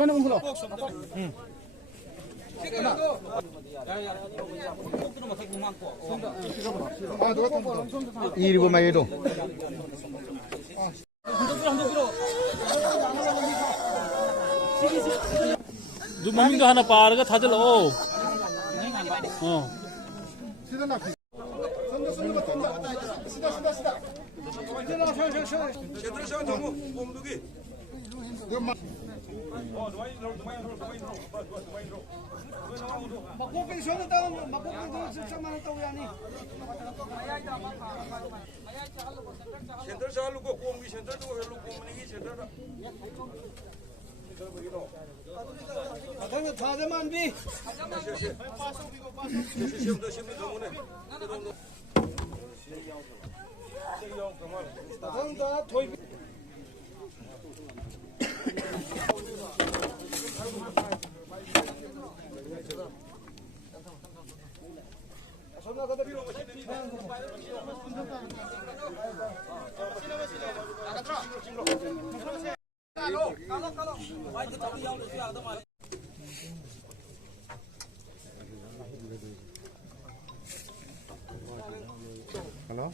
저는 물어. 응. 아, 누가 이리 보마 얘도. 눈망이도 하나 빠르게 다들 어. 시다 나. 손도 떤다. 시다. 제대로 시작 너무 몸두기. 막고기 손을 따면 막고기 잠만 했다고 하니. 제대로 잘 놓고 꼼기 제대로 해로 꼼니 제대로. 아까는 다자만 비. 시험도 정문에. 아까는 다 토이. Hello?